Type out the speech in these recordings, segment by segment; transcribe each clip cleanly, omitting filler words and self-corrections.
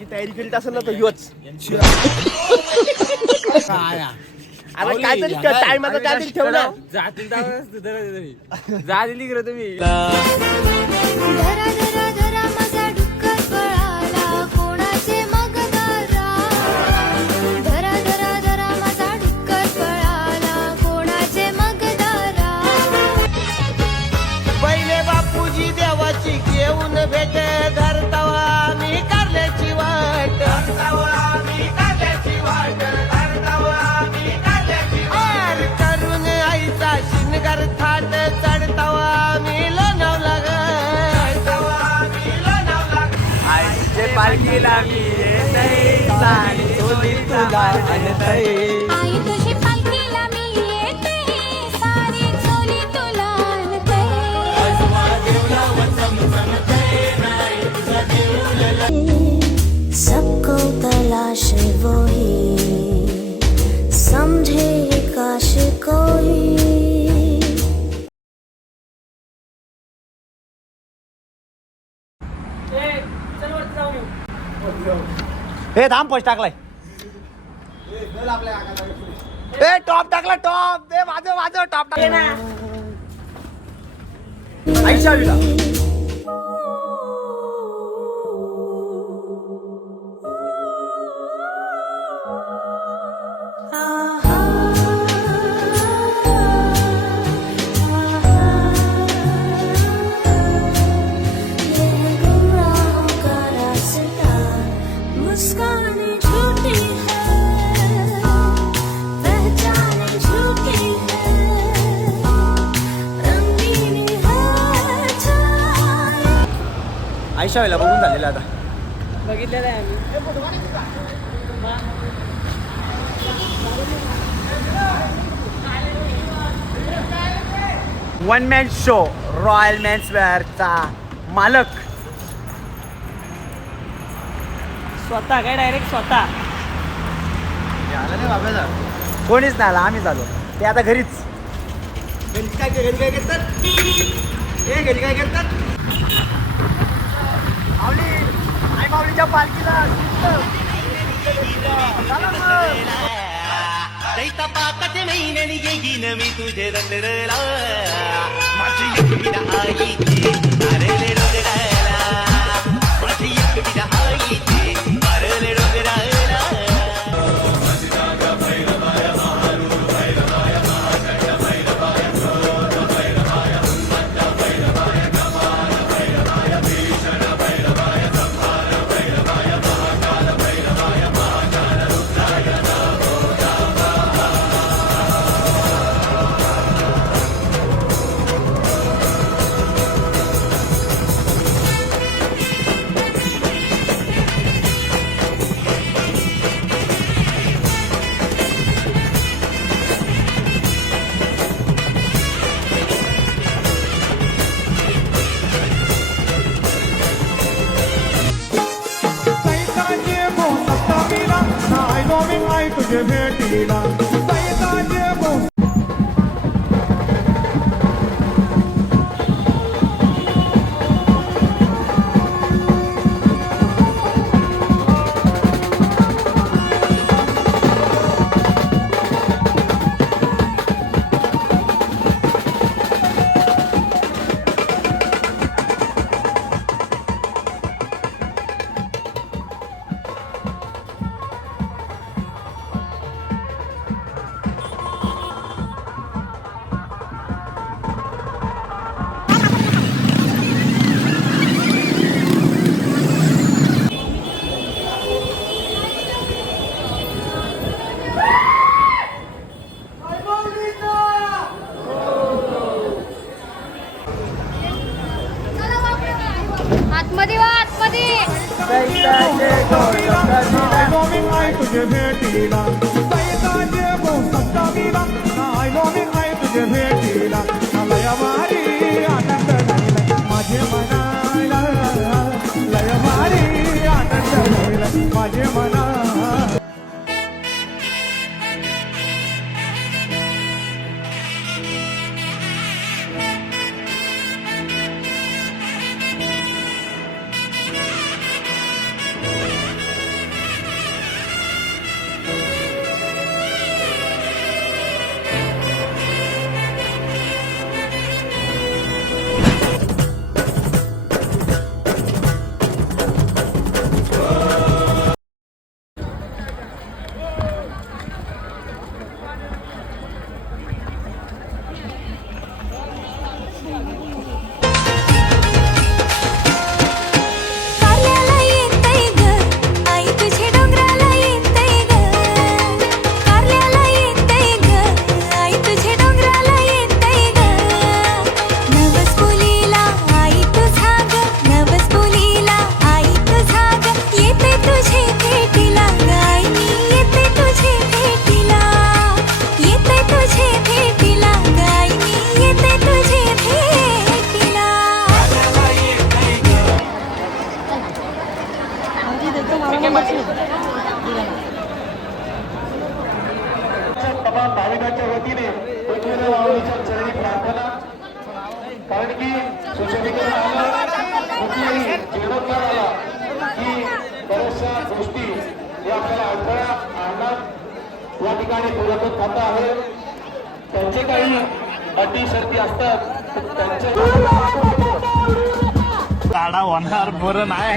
जी तयारी करीत असेल ना तो योच अरे काहीतरी टायमाचं काहीतरी ठेव ना. जातील इकडे तुम्ही. धरा धरा धरा माझा डुक्कर पळाला कोणाचे मग दारा. धरा धरा धरा माझा डुक्कर पळाला कोणाचे मग दारा. पहिले बापूजी देवाची घेऊन भेट धरतावा मी कारल्याची वाट. करून आईचा शिनगार थाट चढतावा मी लोणावला ग. आईचे पालखीला मी येतय सोली तुला आणतय. आई तुझी पालखीला मी येते सारी चोली तुला आणते. सबको तलाश वो ही समझे काश कोई. हे थांब पोस्ट टाकलाय. ए टॉप टाकला टॉप. दे वाजव वाजव टॉप टाकला. आयशा विला मुस्कान झूठी है पहचान झूठी है रंगीन है छाया. आयशा विला बघून झालेला आता. बघितलेलं आहे आम्ही. वन मॅन शो रॉयल मेन्सवेअरचा मालक स्वतः काय डायरेक्ट स्वतः. आला नाही बाबा. कोणीच नाही आला. आम्ही झालो ते आता घरीच. घरी काय करतात हे घरी काय करतात. माऊली आई माऊलीच्या पालखीला पाकते महिन्याने येईन मी तुझे रंगरला माझी एकविरा आईची मारले डोंगराला. माझी एकविरा आईची मारले डोंगराला. तुझे भेटीला आतमध्ये वा आतमध्ये. तुझे भेटीला तुझे भेटीला लय मारी आनंद माझे मनाला. लय मारी आनंद माझे मना. तमाम भाविकांच्या वतीने एकविरा माऊलीच्या चरणी प्रार्थना. कारण की सुशोभीकरण आलं, कुठलाही जीर्णोद्धार आला की बऱ्याचशा गोष्टी या आपल्याला अडथळा आणणार या ठिकाणी पूर्वत खात आहे. त्यांचे काही अटी शर्ती असतात त्यांचे गाडा होणार बरं नाही.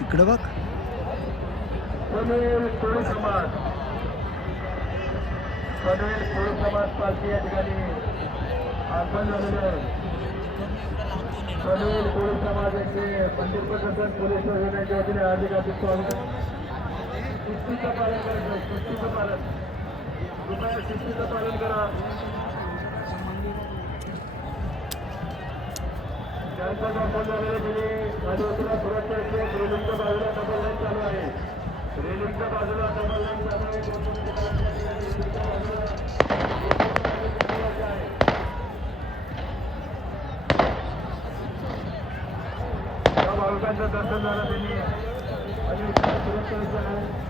इकडं बघ. पनवेल कोळी समाज पालखी या ठिकाणी आगमन झालेलं आहे. पनवेल कोळी समाजाचे पंडित प्रशासन पोलीस प्रशासनाच्या वतीने हार्दिक स्वागत. शिस्तीचं पालन करायचं, शिस्तीचं पालन, कृपया शिस्तीचं पालन करा. त्यांचा दाखल झालेला गेली आदिवासीला सुरक्षा रेलिंगच्या बाजूला डबल लाईन चालू आहे. रेलिंगच्या बाजूला डबल लाईन चालू आहे. त्या भाविकांचं दर्शन झालं त्यांनी आणि सुरक्षा आहे.